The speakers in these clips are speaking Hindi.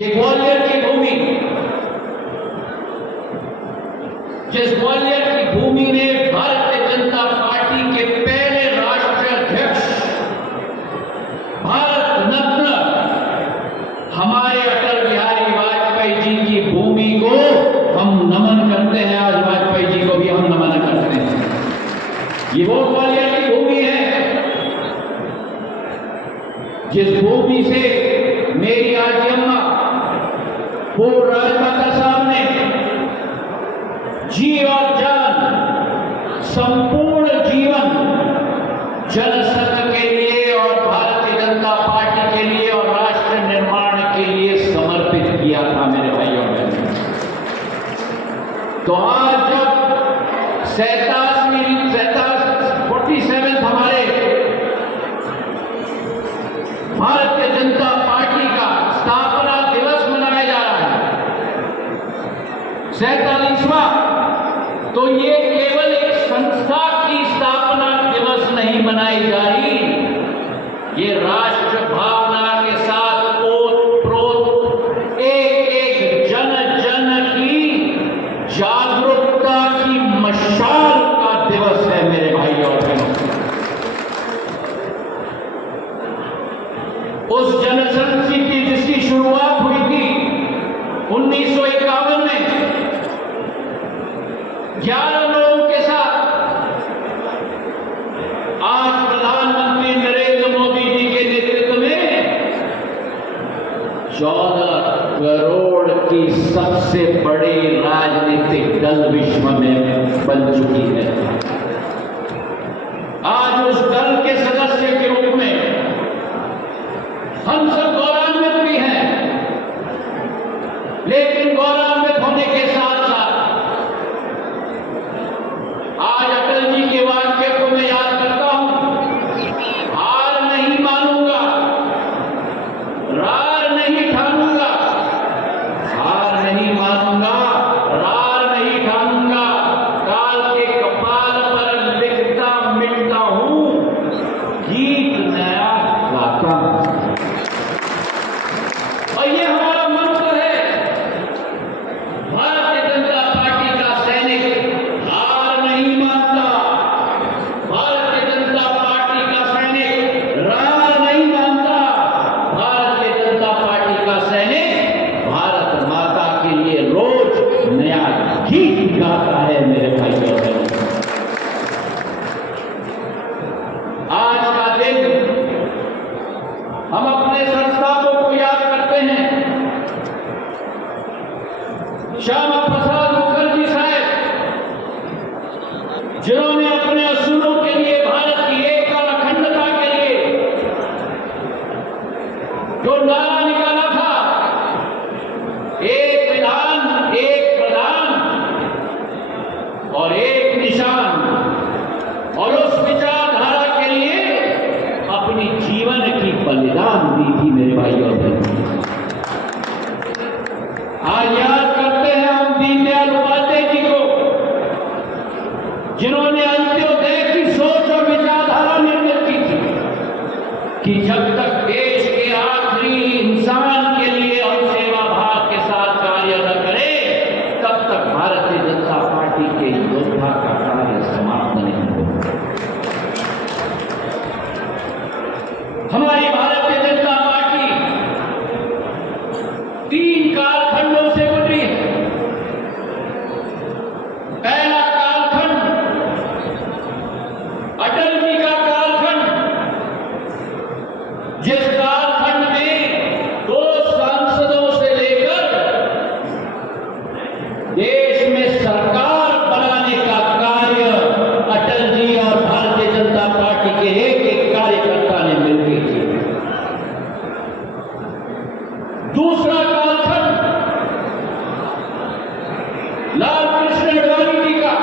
ये ग्वालियर की भूमि, जिस ग्वालियर की भूमि ने भारतीय जनता पार्टी के पहले राष्ट्रीय अध्यक्ष भारत रत्न हमारे अटल बिहारी वाजपेयी जी की भूमि को हम नमन करते हैं। आज वाजपेयी जी को भी हम नमन करते हैं। ये वो ग्वालियर की भूमि है जिस भूमि से मेरी आजी अम्मा पूर्व राजमाता साहब ने जी और जान संपूर्ण जीवन जनसंघ के लिए और भारतीय जनता पार्टी के लिए और राष्ट्र निर्माण के लिए समर्पित किया था। मेरे भाइयों बहनों, तो आज जब 47 हमारे भारतीय जनता पार्टी का स्थापना दिवस मनाया जा रहा है, 47वां, तो ये केवल एक संस्था की स्थापना दिवस नहीं मनाई जा रही, ये राष्ट्र भावना के साथ ओतप्रोत एक जन जन की जागरूकता की मशाल का दिवस है। मेरे भाइयों और बहनों, उस जनसंघ की जिसकी शुरुआत हुई थी 1951 में 11 लोगों के साथ, आज प्रधानमंत्री नरेंद्र मोदी जी के नेतृत्व में 14 करोड़ की सबसे बड़ी राजनीतिक दल विश्व में बन चुकी है। आज उस दल के सदस्य के रूप में हम सब गौरवान्वित भी हैं, लेकिन गौरवान्वित होने के साथ साथ आज अटल जी के वाक्य को मैं याद करता हूं, हार नहीं मानूंगा, रार नहीं ठानूंगा, हार नहीं मानूंगा, रार नहीं ठानूंगा, काल के कपाल पर लिखता मिटता हूं, गीत नया गाता हूं। और ये हमारा मंत्र है, भारतीय जनता पार्टी का सैनिक हार नहीं मानता, भारतीय जनता पार्टी का सैनिक रार नहीं मानता, भारतीय जनता पार्टी का सैनिक भारत माता के लिए रोज नया गीत गाता है। मेरे भाइयों और बहनों, आज का दिन हम अपने संस्थापकों को याद करते हैं। श्यामा प्रसाद मुखर्जी साहब, जिन्होंने अपने असूलों के लिए, भारत की एकता और अखंडता के लिए जो नारा निकाला था, एक विधान, एक प्रधान और एक निशान, और उस विचारधारा के लिए अपनी जीवन की बलिदान दी थी। मेरे भाइयों और बहनों, आज याद करते हैं हम दीनदयाल उपाध्याय जी को, जिन्होंने अंत्योदय की सोच और विचारधारा निर्मित की थी कि जब तक देश के आखिरी इंसान के लिए हम सेवा भाव के साथ कार्य न करें, तब तक भारतीय जनता पार्टी के योद्धा का कार्य समाप्त नहीं होगा। हमारी भारतीय जनता पार्टी 3 कालखंडों से गुजरी है। पहला कालखंड अटल जी का कालखंड, जिस कालखंड में 2 सांसदों से लेकर देश में सरकार बनाने का कार्य अटल जी और भारतीय जनता पार्टी के एक कार्यकर्ता ने मिलकर किया। दूसरा कालखंड लाल कृष्ण अडवाणी जी का,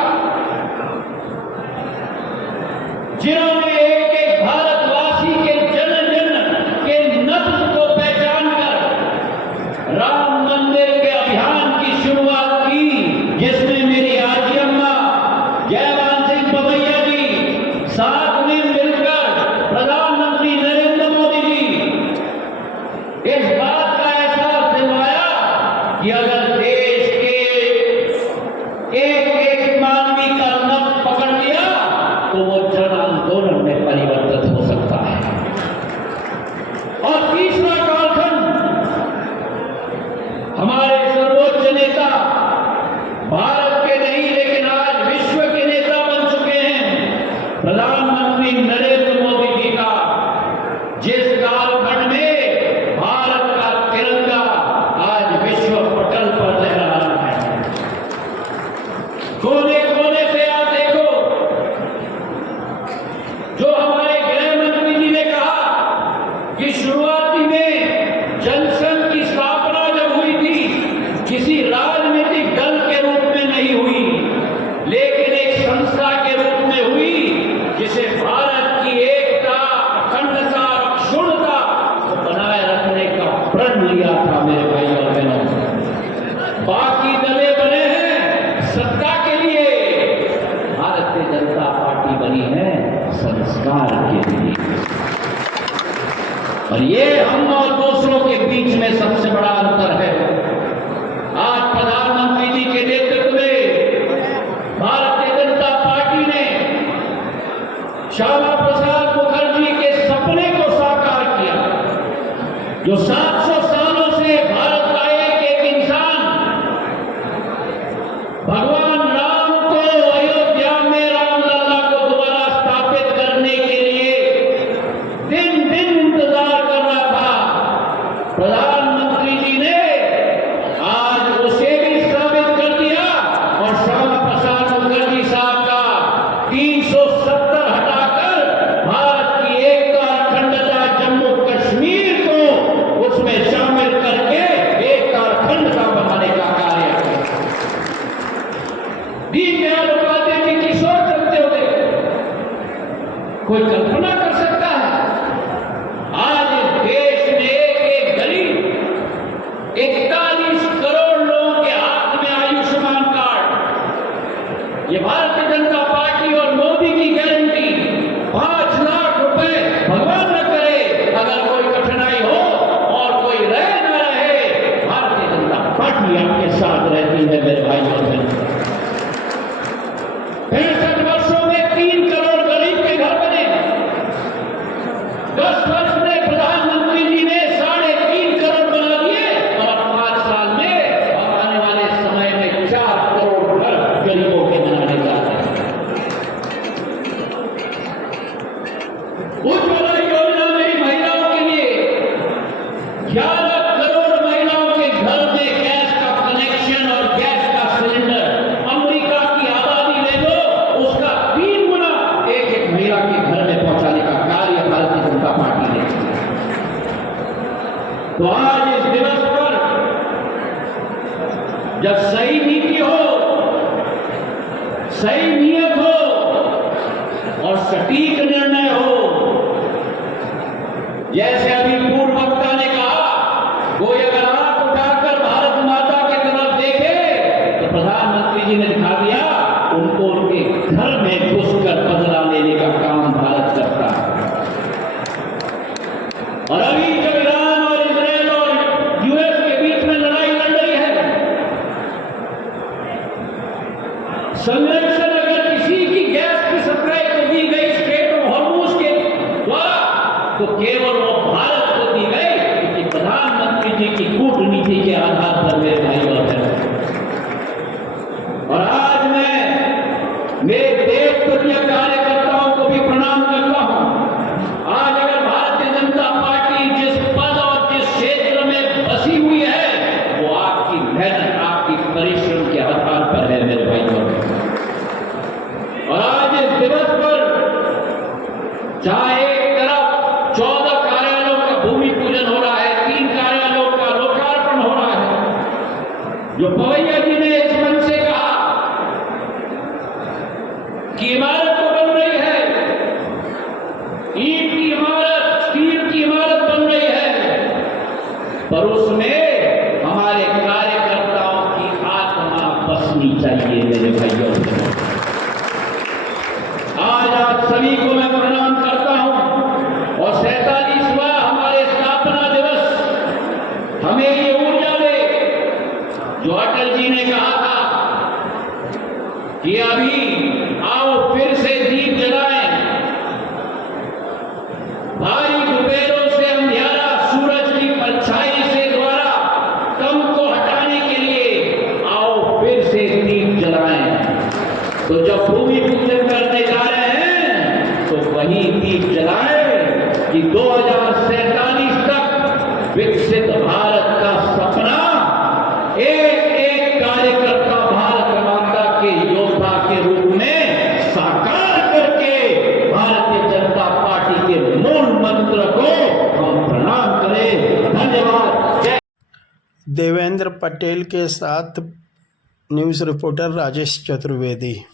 जिन्होंने एक भारतवासी के जन जन के नब्ज को पहचान कर राम मंदिर के अभियान की शुरुआत की, जिसमें मेरी आजी अम्मा जयवान सिंह पवैया जी साथ में मिलकर प्रधानमंत्री नरेंद्र मोदी जी इस बात का एहसास कि अगर देश के एक एक मानवी का नब्ज पकड़ लिया तो वो जन आंदोलन में परिवर्तित हो सकता है। और तीसरा कालखंड हमारे सर्वोच्च नेता भारत के नहीं लेकिन आज विश्व के नेता बन चुके हैं प्रधानमंत्री नरेंद्र मोदी जी का, जिस कालखंड में भारत का तिरंगा आज विश्व पटल पर लहरा रहा है। कोने कोने से आप देखो, जो हमारे गृह मंत्री जी ने कहा कि शुरुआती में जनसंघ की स्थापना जब हुई थी किसी राजनीतिक दल के रूप में नहीं हुई, लेकिन एक संस्था के रूप में हुई जिसे भारत की एकता, अखंडता और अक्षुण्णता को बनाए रखने का प्रण लिया था। मेरे भाई और बहनों, बाकी दलें बने हैं सत्ता के लिए, भारतीय जनता पार्टी बनी है संस्कार के लिए। और ये हम और दूसरों के बीच में सबसे बड़ा अंतर है। आज प्रधानमंत्री जी के नेतृत्व में भारतीय जनता पार्टी ने श्यामा प्रसाद मुखर्जी के सपने को साकार किया, जो 700 सालों से भारत का एक एक इंसान भगवान राम को अयोध्या में रामलला को दोबारा स्थापित करने के लिए दिन दिन इंतजार कर रहा था। प्रधानमंत्री जी ने आज उसे भी साबित कर दिया और श्यामा प्रसाद मुखर्जी साहब का 370 हटाकर भारत की एकता, अखंडता, जम्मू कश्मीर को उसमें शामिल करके एकता, अखंडता बनाने का कार्य किया। दीनदयाल उपाध्याय जी की सोच रखते हुए कोई कल्पना कर सकता है आज इस देश में एक एक गरीब 41 करोड़ लोगों के हाथ में आयुष्मान कार्ड, ये भारतीय जनता पार्टी और मोदी की गारंटी 5 लाख रुपए, भगवान न करे अगर कोई कठिनाई हो और कोई रहे न रहे, भारतीय जनता पार्टी आपके साथ रहती है। मेरे भाई और बहनों, 65 वर्षों में 3 करोड़ गरीब के घर बने। 10 वर्ष में प्रधानमंत्री जी ने 3.5 करोड़ बना दिए और 5 साल में और आने वाले समय में 4 करोड़ घर गरीबों के बनाने जा रहे हैं। उज्ज्वला योजना में महिलाओं के लिए 11 करोड़ महिलाओं के घर में गैस का कनेक्शन और गैस का सिलेंडर, अमेरिका की आबादी ले लो उसका 3 गुना एक एक महिला के घर में पहुंचाने का कार्य भारतीय जनता पार्टी ने किया। तो आज इस दिवस पर जब सही नीति हो, सही नियत हो और सटीक निर्णय हो, जैसे अभी पूर्व वक्ता ने कहा, कोई अगर आंख उठाकर भारत माता की तरफ देखे तो प्रधानमंत्री जी ने दिखा दिया उनको उनके घर में घुसकर बदला लेने का काम भारत करता है। और अभी जब ईरान और इजराइल और यूएस के बीच में लड़ाई लड़ रही है, संरक्षण अगर किसी की गैस की सप्लाई को दी गई स्ट्रेट ऑफ हॉर्मुज के द्वारा तो केवल वो भारत को दी गई, क्योंकि प्रधानमंत्री जी की कूटनीति के आधार पर। मेरे भाई और बहनों, और आज मैं मेरे देश प्रिय कार्यकर्ताओं को भी प्रणाम करता हूं। आज अगर भारतीय जनता पार्टी जिस पद और जिस क्षेत्र में बसी हुई है वो आपकी मेहनत, आपकी परिश्रम के आधार पर है। मेरे भाई और आज इस दिवस पर जहां एक तरफ 14 कार्यालयों का भूमि पूजन हो रहा है, 3 कार्यालयों का लोकार्पण हो रहा है, जो पवैया जी ने इस मंच से कहा कि इमारत तो बन रही है, ईंट की इमारत, स्टील की इमारत बन रही है, पर उसमें हमारे कार्यकर्ताओं की आत्मा बसनी चाहिए। मेरे भाइयों, आज आप सभी को मैं प्रणाम करता हूं और 47वां हमारे स्थापना दिवस हमें ये ऊर्जा दे जो अटल जी ने कहा था कि अभी आओ फिर से दीप जलाएं, भारी दोपहरों से अंधियारा सूरज की परछाई से द्वारा कम को हटाने के लिए आओ फिर से दीप जलाएं। तो जब भूमि पूजन करने जा रहे हैं तो वही दीप जलाएं कि 2047 तक विकसित भारत का सपना एक एक कार्यकर्ता भारत माता के योद्धा के रूप में साकार करके भारतीय जनता पार्टी के मूल मंत्र को हम प्रणाम करें। धन्यवाद। देवेंद्र पटेल के साथ न्यूज़ रिपोर्टर राजेश चतुर्वेदी।